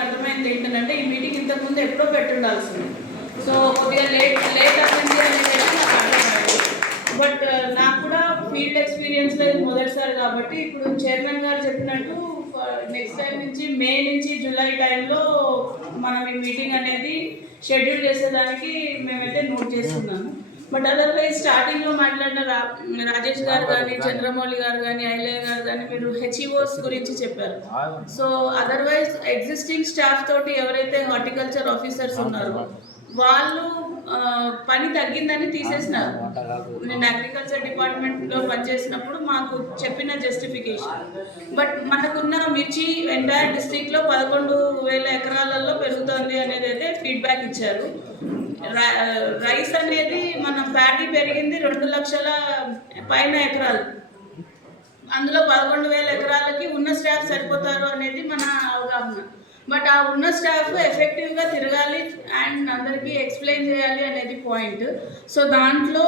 అర్థమైంది ఏంటంటే ఈ మీటింగ్ ఇంతకుముందు ఎప్పుడో పెట్టుండాల్సింది. సో కొద్దిగా లేట్ అయింది అనేది నాకు అర్థమైంది. బట్ నాకు కూడా ఫీల్డ్ ఎక్స్పీరియన్స్ లేదు మొదటిసారి కాబట్టి ఇప్పుడు చైర్మన్ గారు చెప్పినట్టు నెక్స్ట్ టైం నుంచి మే నుంచి జూలై టైంలో మనం ఈ మీటింగ్ అనేది షెడ్యూల్ చేసేదానికి మేమైతే నోట్ చేసుకున్నాము. బట్ అదర్వైజ్ స్టార్టింగ్లో మాట్లాడిన రాజేష్ గారు కానీ చంద్రమౌళి గారు కానీ ఐలయ్య గారు కానీ మీరు హెచ్ఈఓస్ గురించి చెప్పారు. సో అదర్వైజ్ ఎగ్జిస్టింగ్ స్టాఫ్ తోటి ఎవరైతే హార్టికల్చర్ ఆఫీసర్స్ ఉన్నారో వాళ్ళు పని తగ్గిందని తీసేసినారు. నేను అగ్రికల్చర్ డిపార్ట్మెంట్లో పనిచేసినప్పుడు మాకు చెప్పిన జస్టిఫికేషన్. బట్ మనకున్న మిర్చి ఎంటైర్ డిస్ట్రిక్ట్లో 11,000 ఎకరాలలో పెరుగుతుంది అనేది అయితే ఫీడ్బ్యాక్ ఇచ్చారు. రైస్ అనేది మనం ప్యాడీ పెరిగింది 2 లక్షల పైన ఎకరాలు, అందులో 11,000 ఎకరాలకి ఉన్న స్టాఫ్ సరిపోతారు అనేది మన అవగాహన. బట్ ఆ ఉన్న స్టాఫ్ ఎఫెక్టివ్గా తిరగాలి అండ్ అందరికీ ఎక్స్ప్లెయిన్ చేయాలి అనేది పాయింట్. సో దాంట్లో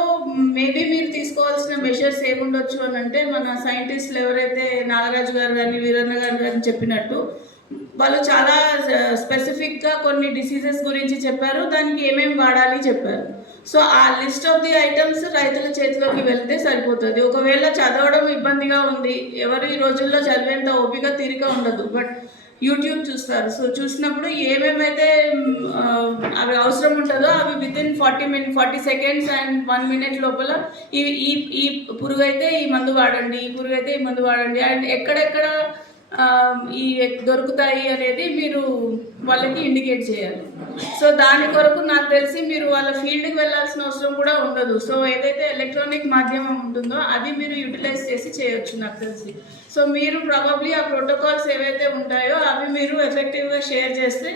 మేబీ మీరు తీసుకోవాల్సిన మెషర్స్ ఏముండొచ్చు అని అంటే మన సైంటిస్టులు ఎవరైతే నాగరాజు గారు కానీ వీరన్న గారు కానీ చెప్పినట్టు వాళ్ళు చాలా స్పెసిఫిక్గా కొన్ని డిసీజెస్ గురించి చెప్పారు, దానికి ఏమేమి వాడాలి చెప్పారు. సో ఆ లిస్ట్ ఆఫ్ ది ఐటమ్స్ రైతుల చేతిలోకి వెళ్తే సరిపోతుంది. ఒకవేళ చదవడం ఇబ్బందిగా ఉంది, ఎవరు ఈ రోజుల్లో చదివేంత ఓపిక తీరిక ఉండదు, బట్ యూట్యూబ్ చూస్తారు. సో చూసినప్పుడు ఏమేమైతే అవి అవసరం ఉంటుందో అవి వితిన్ 40 సెకండ్స్ అండ్ 1 మినిట్ లోపల ఈ పురుగు అయితే ఈ మందు వాడండి, ఈ పురుగు అయితే ఈ మందు వాడండి అండ్ ఎక్కడెక్కడ ఈ దొరుకుతాయి అనేది మీరు వాళ్ళకి ఇండికేట్ చేయాలి. సో దాని కొరకు నాకు తెలిసి మీరు వాళ్ళ ఫీల్డ్కి వెళ్ళాల్సిన అవసరం కూడా ఉండదు. సో ఏదైతే ఎలక్ట్రానిక్ మాధ్యమం ఉంటుందో అది మీరు యూటిలైజ్ చేసి చేయొచ్చు నాకు తెలిసి. సో మీరు ప్రాబబ్లీ ఆ ప్రోటోకాల్స్ ఏవైతే ఉంటాయో అవి మీరు ఎఫెక్టివ్గా షేర్ చేస్తే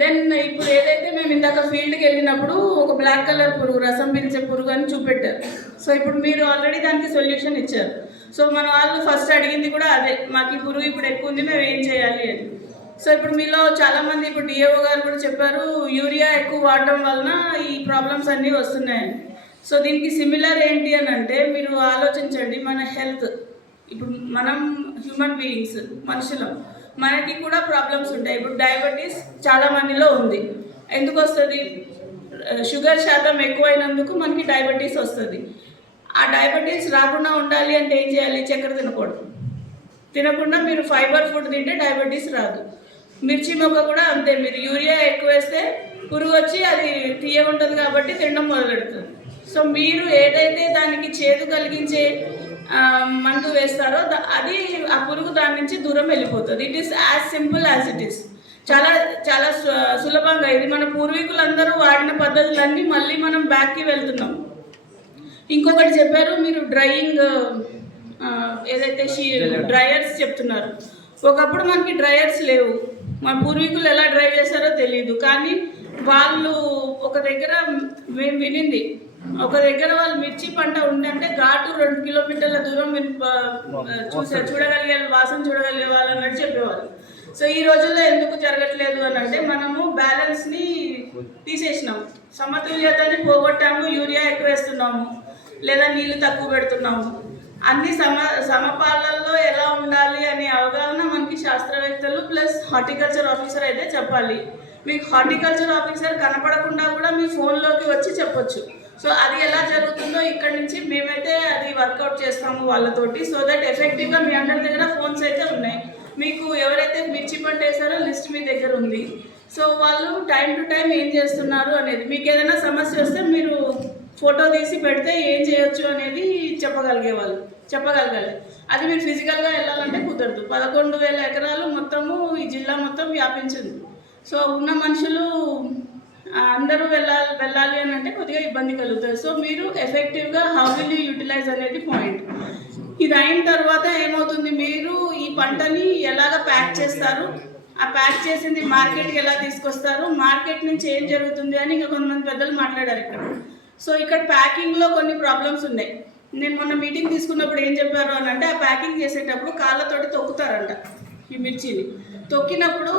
దెన్ ఇప్పుడు ఏదైతే మేము ఇందాక ఫీల్డ్కి వెళ్ళినప్పుడు ఒక బ్లాక్ కలర్ పురుగు, రసం పీల్చే పురుగు అని చూపెట్టారు. సో ఇప్పుడు మీరు ఆల్రెడీ దానికి సొల్యూషన్ ఇచ్చారు. సో మన వాళ్ళు ఫస్ట్ అడిగింది కూడా అదే, మాకు ఈ పురుగు ఇప్పుడు ఎక్కువ ఉంది, మేము ఏం చేయాలి అని. సో ఇప్పుడు మీలో చాలామంది ఇప్పుడు డిఏఓ గారు కూడా చెప్పారు యూరియా ఎక్కువ వాడడం వలన ఈ ప్రాబ్లమ్స్ అన్నీ వస్తున్నాయని. సో దీనికి సిమిలర్ ఏంటి అని అంటే మీరు ఆలోచించండి, మన హెల్త్, ఇప్పుడు మనం హ్యూమన్ బీయింగ్స్ మనుషులం, మనకి కూడా ప్రాబ్లమ్స్ ఉంటాయి. ఇప్పుడు డయాబెటీస్ చాలా మందిలో ఉంది. ఎందుకు వస్తుంది? షుగర్ శాతం ఎక్కువైనందుకు మనకి డయాబెటీస్ వస్తుంది. ఆ డయాబెటీస్ రాకుండా ఉండాలి అంటే ఏం చేయాలి? చక్కెర తినకూడదు. తినకుండా మీరు ఫైబర్ ఫుడ్ తింటే డయాబెటీస్ రాదు. మిర్చి మొక్క కూడా అంతే, మీరు యూరియా ఎక్కువ వేస్తే పురుగు వచ్చి అది తీయ ఉంటుంది కాబట్టి తినడం మొదలెడుతుంది. సో మీరు ఏదైతే దానికి చేదు కలిగించే మందు వేస్తారో అది ఆ పురుగు దాని నుంచి దూరం వెళ్ళిపోతుంది. It is as simple as it is. చాలా చాలా సులభంగా ఇది మన పూర్వీకులందరూ వాడిన పద్ధతులన్నీ మళ్ళీ మనం బ్యాక్కి వెళ్తున్నాం. ఇంకొకటి చెప్పారు మీరు డ్రైయింగ్, ఏదైతే డ్రైయర్స్ చెప్తున్నారు. ఒకప్పుడు మనకి డ్రైయర్స్ లేవు, మన పూర్వీకులు ఎలా డ్రై చేశారో తెలియదు. కానీ వాళ్ళు ఒక దగ్గర మేము వినింది, ఒక దగ్గర వాళ్ళు మిర్చి పంట ఉందంటే ఘాటు 2 కిలోమీటర్ల దూరం చూడగలిగే వాసన చూడగలిగే వాళ్ళు అన్నట్టు చెప్పేవాళ్ళు. సో ఈ రోజుల్లో ఎందుకు జరగట్లేదు అని అంటే మనము బ్యాలెన్స్ని తీసేసినాము, సమతుల్యతని పోగొట్టాము, యూరియా ఎక్కువ వేస్తున్నాము లేదా నీళ్ళు తక్కువ పెడుతున్నాము. అన్ని సమపాలల్లో ఎలా ఉండాలి అనే అవగాహన మనకి శాస్త్రవేత్తలు ప్లస్ హార్టికల్చర్ ఆఫీసర్ అయితే చెప్పాలి. మీకు హార్టికల్చర్ ఆఫీసర్ కనపడకుండా కూడా మీ ఫోన్లోకి వచ్చి చెప్పొచ్చు. సో అది ఎలా జరుగుతుందో ఇక్కడ నుంచి మేమైతే అది వర్కౌట్ చేస్తాము వాళ్ళతోటి. సో దట్ ఎఫెక్టివ్గా మీ అందరి దగ్గర ఫోన్స్ అయితే ఉన్నాయి, మీకు ఎవరైతే మిర్చి పంట వేసారో లిస్ట్ మీ దగ్గర ఉంది. సో వాళ్ళు టైం టు టైం ఏం చేస్తున్నారు అనేది, మీకు ఏదైనా సమస్య వస్తే మీరు ఫోటో తీసి పెడితే ఏం చేయొచ్చు అనేది చెప్పగలగాలి. అది మీరు ఫిజికల్గా వెళ్ళాలంటే కుదరదు. 11,000 ఎకరాలు మొత్తము ఈ జిల్లా మొత్తం వ్యాపించింది. సో ఉన్న మనుషులు అందరూ వెళ్ళాలి అని అంటే కొద్దిగా ఇబ్బంది కలుగుతుంది. సో మీరు ఎఫెక్టివ్గా హౌ విల్ యూ యూటిలైజ్ అనేది పాయింట్. ఇది అయిన తర్వాత ఏమవుతుంది, మీరు ఈ పంటని ఎలాగ ప్యాక్ చేస్తారు, ఆ ప్యాక్ చేసింది మార్కెట్కి ఎలా తీసుకొస్తారు, మార్కెట్ నుంచి ఏం జరుగుతుంది అని ఇంకా కొంతమంది పెద్దలు మాట్లాడారు ఇక్కడ. సో ఇక్కడ ప్యాకింగ్లో కొన్ని ప్రాబ్లమ్స్ ఉన్నాయి. నేను మొన్న మీటింగ్ తీసుకున్నప్పుడు ఏం చెప్పారు అని అంటే ఆ ప్యాకింగ్ చేసేటప్పుడు కాళ్ళతోటి తొక్కుతారంట ఈ మిర్చిని. తొక్కినప్పుడు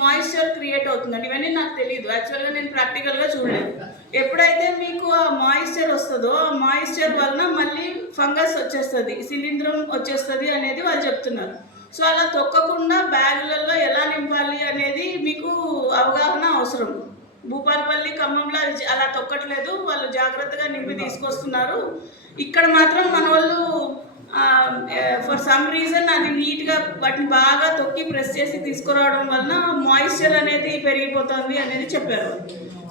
మాయిశ్చర్ క్రియేట్ అవుతుందండి. ఇవన్నీ నాకు తెలియదు, యాక్చువల్గా నేను ప్రాక్టికల్గా చూడలేదు. ఎప్పుడైతే మీకు ఆ మాయిశ్చర్ వస్తుందో ఆ మాయిశ్చర్ వలన మళ్ళీ ఫంగస్ వచ్చేస్తుంది, శిలీంధ్రం వచ్చేస్తుంది అనేది వాళ్ళు చెప్తున్నారు. సో అలా తొక్కకుండా బ్యాగులలో ఎలా నింపాలి అనేది మీకు అవగాహన అవసరం. భూపాలపల్లి, ఖమ్మంలో అలా తొక్కట్లేదు, వాళ్ళు జాగ్రత్తగా నింపి తీసుకొస్తున్నారు. ఇక్కడ మాత్రం మన వాళ్ళు ఫర్ సమ్ రీజన్ అది నీట్గా వాటిని బాగా తొక్కి ప్రెస్ చేసి తీసుకురావడం వలన మాయిశ్చర్ అనేది పెరిగిపోతుంది అనేది చెప్పారు.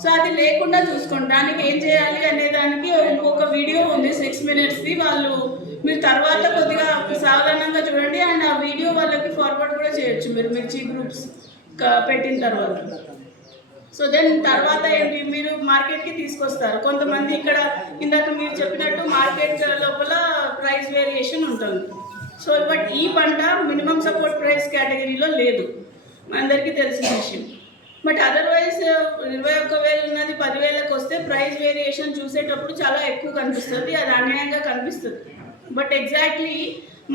సో అది లేకుండా చూసుకోండి. దానికి ఏం చేయాలి అనే దానికి ఇంకొక వీడియో ఉంది 6 minutesది. వాళ్ళు మీరు తర్వాత కొద్దిగా సాధారణంగా చూడండి, అండ్ ఆ వీడియో వాళ్ళకి ఫార్వర్డ్ కూడా చేయొచ్చు మీరు మిర్చి గ్రూప్స్ పెట్టిన తర్వాత. సో దెన్ తర్వాత ఏంటి, మీరు మార్కెట్కి తీసుకొస్తారు. కొంతమంది ఇక్కడ ఇందాక మీరు చెప్పినట్టు మార్కెట్ లోపల ప్రైస్ వేరియేషన్ ఉంటుంది. సో బట్ ఈ పంట మినిమం సపోర్ట్ ప్రైస్ కేటగిరీలో లేదు, అందరికీ తెలిసిన విషయం. బట్ అదర్వైజ్ 21,000 ఉన్నది 10,000కి వస్తే ప్రైస్ వేరియేషన్ చూసేటప్పుడు చాలా ఎక్కువ కనిపిస్తుంది, అది అన్యాయంగా కనిపిస్తుంది. బట్ ఎగ్జాక్ట్లీ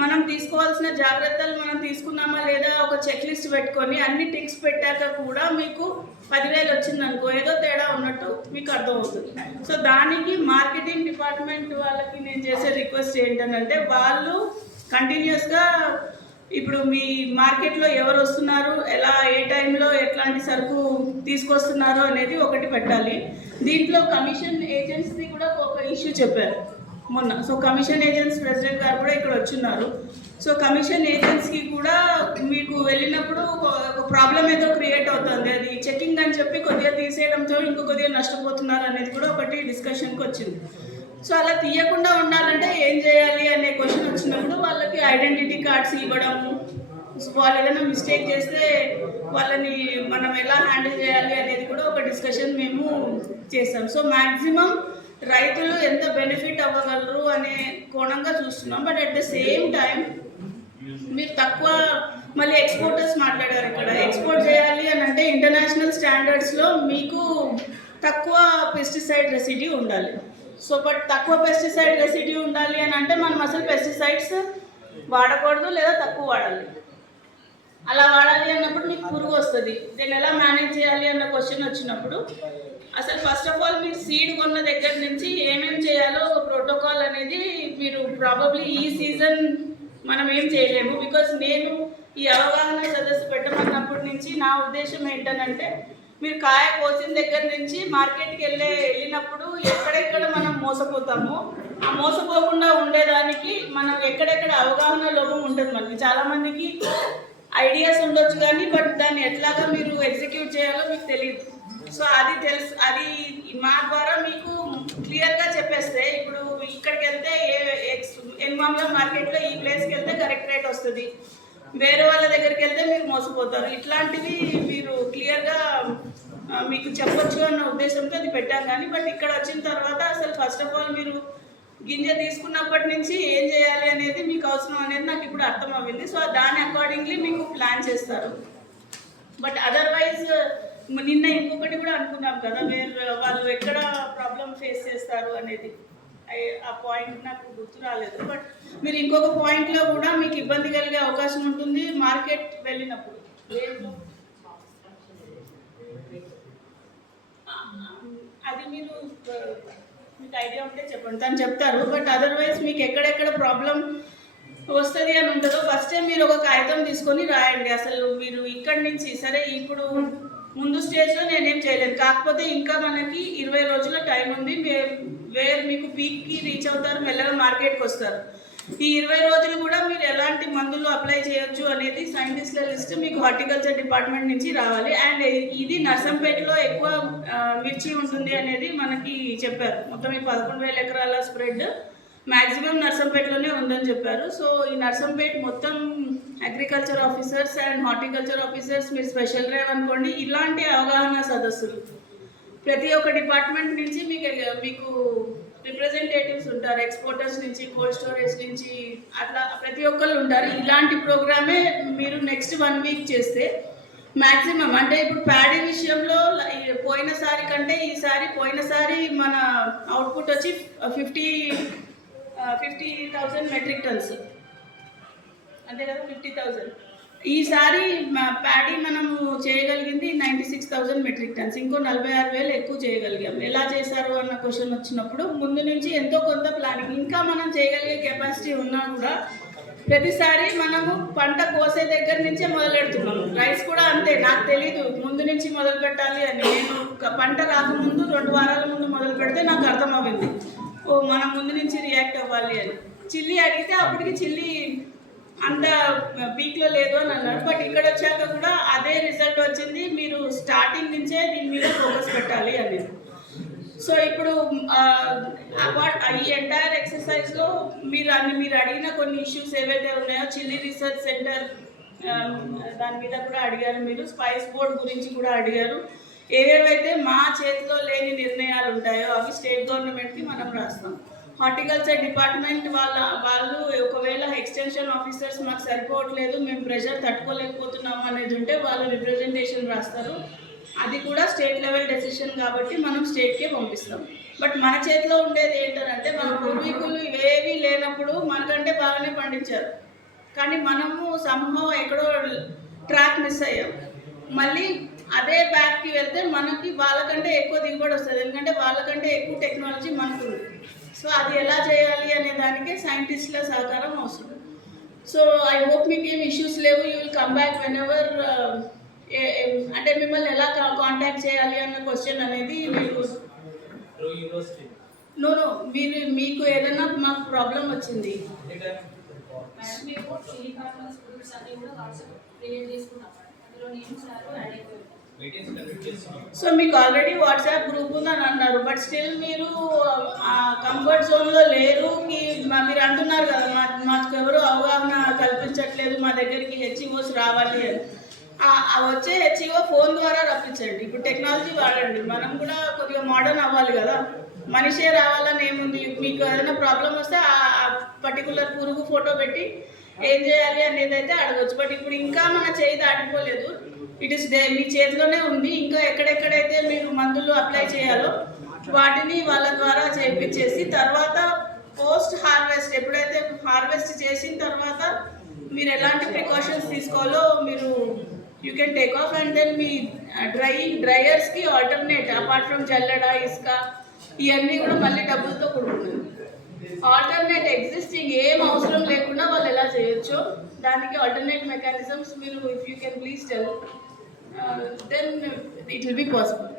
మనం తీసుకోవాల్సిన జాగ్రత్తలు మనం తీసుకున్నామా లేదా ఒక చెక్ లిస్ట్ పెట్టుకొని అన్ని టిక్స్ పెట్టాక కూడా మీకు 10,000 వచ్చిందనుకో ఏదో తేడా ఉన్నట్టు మీకు అర్థమవుతుంది. సో దానికి మార్కెటింగ్ డిపార్ట్మెంట్ వాళ్ళకి నేను చేసే రిక్వెస్ట్ ఏంటంటే, వాళ్ళు కంటిన్యూస్గా ఇప్పుడు మీ మార్కెట్లో ఎవరు వస్తున్నారు, ఎలా ఏ టైంలో ఎట్లాంటి సరుకు తీసుకొస్తున్నారు అనేది ఒకటి పెట్టాలి. దీంట్లో కమిషన్ ఏజెంట్స్ది కూడా ఒక ఇష్యూ చెప్పారు మొన్న. సో కమిషన్ ఏజెంట్స్ ప్రెసిడెంట్ గారు కూడా ఇక్కడ వచ్చున్నారు. సో కమిషన్ ఏజెంట్స్కి కూడా మీకు వెళ్ళినప్పుడు ఒక ప్రాబ్లం ఏదో క్రియేట్ అవుతుంది, అది చెకింగ్ అని చెప్పి కొద్దిగా తీసేయడంతో ఇంకో కొద్దిగా నష్టపోతున్నారు అనేది కూడా ఒకటి డిస్కషన్కి వచ్చింది. సో అలా తీయకుండా ఉండాలంటే ఏం చేయాలి అనే క్వశ్చన్ వచ్చినప్పుడు వాళ్ళకి ఐడెంటిటీ కార్డ్స్ ఇవ్వడము, వాళ్ళు ఏదైనా మిస్టేక్ చేస్తే వాళ్ళని మనం ఎలా హ్యాండిల్ చేయాలి అనేది కూడా ఒక డిస్కషన్ మేము చేస్తాం. సో మ్యాక్సిమం రైతులు ఎంత బెనిఫిట్ అవ్వగలరు అనే కోణంగా చూస్తున్నాం. But at the same time మీరు తక్కువ, మళ్ళీ ఎక్స్పోర్టర్స్ మాట్లాడారు ఇక్కడ. ఎక్స్పోర్ట్ చేయాలి అని అంటే ఇంటర్నేషనల్ స్టాండర్డ్స్లో మీకు తక్కువ పెస్టిసైడ్ రెసిడ్యూ ఉండాలి. సో బట్ తక్కువ పెస్టిసైడ్ రెసిడ్యూ ఉండాలి అని అంటే మనం అసలు పెస్టిసైడ్స్ వాడకూడదు లేదా తక్కువ వాడాలి. అలా వాడాలి అన్నప్పుడు మీకు పురుగు వస్తుంది, దీన్ని ఎలా మేనేజ్ చేయాలి అన్న క్వశ్చన్ వచ్చినప్పుడు అసలు ఫస్ట్ ఆఫ్ ఆల్ మీరు సీడ్ కొన్న దగ్గర నుంచి ఏమేమి చేయాలో ఒక ప్రోటోకాల్ అనేది మీరు ప్రాబబ్లీ ఈ సీజన్ మనం ఏం చేయలేము. బికాస్ నేను ఈ అవగాహన సదస్సు పెట్టమన్నప్పటి నుంచి నా ఉద్దేశం ఏంటనంటే, మీరు కాయ కోసిన దగ్గర నుంచి మార్కెట్కి వెళ్ళినప్పుడు ఎక్కడెక్కడ మనం మోసపోతామో ఆ మోసపోకుండా ఉండేదానికి మనం ఎక్కడెక్కడ అవగాహన లోపం ఉంటుంది. మనకి చాలామందికి ఐడియాస్ ఉండొచ్చు కానీ బట్ దాన్ని ఎట్లాగా మీరు ఎగ్జిక్యూట్ చేయాలో మీకు తెలియదు. సో అది తెలుసు, అది మా ద్వారా మీకు క్లియర్గా చెప్పేస్తే ఇప్పుడు ఇక్కడికి వెళ్తే ఎన్మామ్లో మార్కెట్లో ఈ ప్లేస్కి వెళ్తే కరెక్ట్ రేట్ వస్తుంది, వేరే వాళ్ళ దగ్గరికి వెళ్తే మీరు మోసపోతారు. ఇట్లాంటివి మీరు క్లియర్గా మీకు చెప్పొచ్చు అన్న ఉద్దేశంతో అది పెట్టాం. కానీ బట్ ఇక్కడ వచ్చిన తర్వాత అసలు ఫస్ట్ ఆఫ్ ఆల్ మీరు గింజ తీసుకున్నప్పటి నుంచి ఏం చేయాలి అనేది మీకు అవసరం అనేది నాకు ఇప్పుడు అర్థం అవ్వింది. సో దాని అకార్డింగ్లీ మీకు ప్లాన్ చేస్తారు. బట్ అదర్వైజ్ నిన్న ఇంకొకటి కూడా అనుకున్నాం కదా, వాళ్ళు ఎక్కడ ప్రాబ్లం ఫేస్ చేస్తారు అనేది, ఆ పాయింట్ నాకు గుర్తు రాలేదు. బట్ మీరు ఇంకొక పాయింట్లో కూడా మీకు ఇబ్బంది కలిగే అవకాశం ఉంటుంది మార్కెట్ వెళ్ళినప్పుడు. అది మీరు మీకు ఐడియా ఉంటే చెప్పండి, తను చెప్తారు. బట్ అదర్వైజ్ మీకు ఎక్కడెక్కడ ప్రాబ్లం వస్తుంది అని ఉంటుందో ఫస్ట్ టైం మీరు ఒక కాగితం తీసుకొని రాయండి. అసలు మీరు ఇక్కడి నుంచి సరే ఇప్పుడు ముందు స్టేజ్లో నేనేం చేయలేదు, కాకపోతే ఇంకా మనకి 20 రోజుల టైం ఉంది. వేర్ మీకు పీక్కి రీచ్ అవుతారు, మెల్లగా మార్కెట్కి వస్తారు. ఈ 20 రోజులు కూడా మీరు ఎలాంటి మందులు అప్లై చేయొచ్చు అనేది సైంటిస్ట్ల లిస్ట్ మీకు హార్టికల్చర్ డిపార్ట్మెంట్ నుంచి రావాలి. అండ్ ఇది నర్సంపేటలో ఎక్కువ మిర్చి ఉంటుంది అనేది మనకి చెప్పారు. మొత్తం ఈ 11,000 ఎకరాల స్ప్రెడ్ మ్యాక్సిమం నర్సంపేటలోనే ఉందని చెప్పారు. సో ఈ నర్సంపేట మొత్తం agriculture officers and horticulture officers, మీరు స్పెషల్ డ్రైవ్ అనుకోండి, ఇలాంటి అవగాహన సదస్సులు ప్రతి ఒక్క డిపార్ట్మెంట్ నుంచి మీకు రిప్రజెంటేటివ్స్ ఉంటారు, ఎక్స్పోర్టర్స్ నుంచి, కోల్డ్ స్టోరేజ్ నుంచి, అట్లా ప్రతి ఒక్కళ్ళు ఉంటారు. ఇలాంటి ప్రోగ్రామే మీరు నెక్స్ట్ 1 వీక్ చేస్తే మ్యాక్సిమం, అంటే ఇప్పుడు ప్యాడీ విషయంలో పోయినసారి కంటే పోయినసారి మన అవుట్పుట్ వచ్చి 50,000 మెట్రిక్ టన్స్, అంతే కదా, 50,000. ఈసారి ప్యాడీ మనము చేయగలిగింది 96,000 మెట్రిక్ టన్స్, ఇంకో 46,000 ఎక్కువ చేయగలిగాం. ఎలా చేశారు అన్న క్వశ్చన్ వచ్చినప్పుడు ముందు నుంచి ఎంతో కొంత ప్లానింగ్, ఇంకా మనం చేయగలిగే కెపాసిటీ ఉన్నా కూడా ప్రతిసారి మనము పంట కోసే దగ్గర నుంచే మొదలెడుతున్నాము. రైస్ కూడా అంతే, నాకు తెలీదు ముందు నుంచి మొదలు పెట్టాలి అని. నేను పంట రాకముందు 2 వారాల ముందు మొదలు పెడితే నాకు అర్థమవుతుంది, ఓ మనం ముందు నుంచి రియాక్ట్ అవ్వాలి అని. చిల్లీ అడిగితే అప్పటికి చిల్లీ అంత పీక్లో లేదు అని అన్నారు. బట్ ఇక్కడ వచ్చాక కూడా అదే రిజల్ట్ వచ్చింది, మీరు స్టార్టింగ్ నుంచే దీని మీద ఫోకస్ పెట్టాలి అని. సో ఇప్పుడు ఈ ఎంటైర్ ఎక్సర్సైజ్లో మీరు అడిగిన కొన్ని ఇష్యూస్ ఏవైతే ఉన్నాయో, చిల్లీ రీసెర్చ్ సెంటర్ దాని మీద కూడా అడిగారు, మీరు స్పైస్ బోర్డ్ గురించి కూడా అడిగారు. ఏవేవైతే మా చేతిలో లేని నిర్ణయాలు ఉంటాయో అవి స్టేట్ గవర్నమెంట్కి మనం రాస్తాం. హార్టికల్చర్ డిపార్ట్మెంట్ వాళ్ళు ఒకవేళ ఎక్స్టెన్షన్ ఆఫీసర్స్ మాకు సరిపోవట్లేదు, మేము ప్రెషర్ తట్టుకోలేకపోతున్నాము అనేది ఉంటే వాళ్ళు రిప్రజెంటేషన్ రాస్తారు. అది కూడా స్టేట్ లెవెల్ డెసిషన్ కాబట్టి మనం స్టేట్కే పంపిస్తాం. బట్ మన చేతిలో ఉండేది ఏంటంటే, మన పూర్వీకులు ఇవేవి లేనప్పుడు మనకంటే బాగానే పండించారు, కానీ మనము సంభవం ఎక్కడో ట్రాక్ మిస్ అయ్యాం. మళ్ళీ అదే బ్యాక్కి వెళ్తే మనకి వాళ్ళకంటే ఎక్కువ దిగుబడి వస్తుంది, ఎందుకంటే వాళ్ళకంటే ఎక్కువ టెక్నాలజీ మనకు ఉంది. సో అది ఎలా చేయాలి అనే దానికే సైంటిస్టుల సహకారం అవసరం. సో ఐ హోప్ మీకు ఏం ఇష్యూస్ లేవు. You will come back when ever. అంటే మిమ్మల్ని ఎలా కాంటాక్ట్ చేయాలి అన్న క్వశ్చన్ అనేది మీరు మీకు ఏదైనా మాకు ప్రాబ్లం వచ్చింది, సో మీకు ఆల్రెడీ వాట్సాప్ గ్రూప్ ఉందని అన్నారు, బట్ స్టిల్ మీరు కంఫర్ట్ జోన్లో లేరు. మీరు అంటున్నారు కదా, మాకు ఎవరు అవగాహన కల్పించట్లేదు, మా దగ్గరికి హెచ్ఈఓస్ రావాలి అని. వచ్చే హెచ్ఈఓ ఫోన్ ద్వారా రప్పించండి. ఇప్పుడు టెక్నాలజీ వాడండి, మనం కూడా కొద్దిగా మోడర్న్ అవ్వాలి కదా. మనిషే రావాలని ఏముంది, మీకు ఏదైనా ప్రాబ్లం వస్తే ఆ పర్టికులర్ పురుగు ఫోటో పెట్టి ఏం చేయాలి అనేది అయితే అడగచ్చు. బట్ ఇప్పుడు ఇంకా మన చేయి దాటిపోలేదు, ఇట్ ఈస్ మీ చేతిలోనే ఉంది. ఇంకా ఎక్కడెక్కడైతే మీరు మందులు అప్లై చేయాలో వాటిని వాళ్ళ ద్వారా చేయించేసి, తర్వాత పోస్ట్ హార్వెస్ట్ ఎప్పుడైతే హార్వెస్ట్ చేసిన తర్వాత మీరు ఎలాంటి ప్రికాషన్స్ తీసుకోవాలో మీరు you can take off. And then మీ డ్రైయర్స్కి ఆల్టర్నేట్, అపార్ట్ ఫ్రమ్ జల్లెడ, ఇసుక, ఇవన్నీ కూడా మళ్ళీ డబ్బులతో కూడుకున్నాయి. ఆల్టర్నేట్ ఎగ్జిస్టింగ్ ఏం అవసరం లేకుండా వాళ్ళు ఎలా చేయొచ్చో దానికి ఆల్టర్నేట్ మెకానిజమ్స్ మీరు if you can please tell, then it will be possible.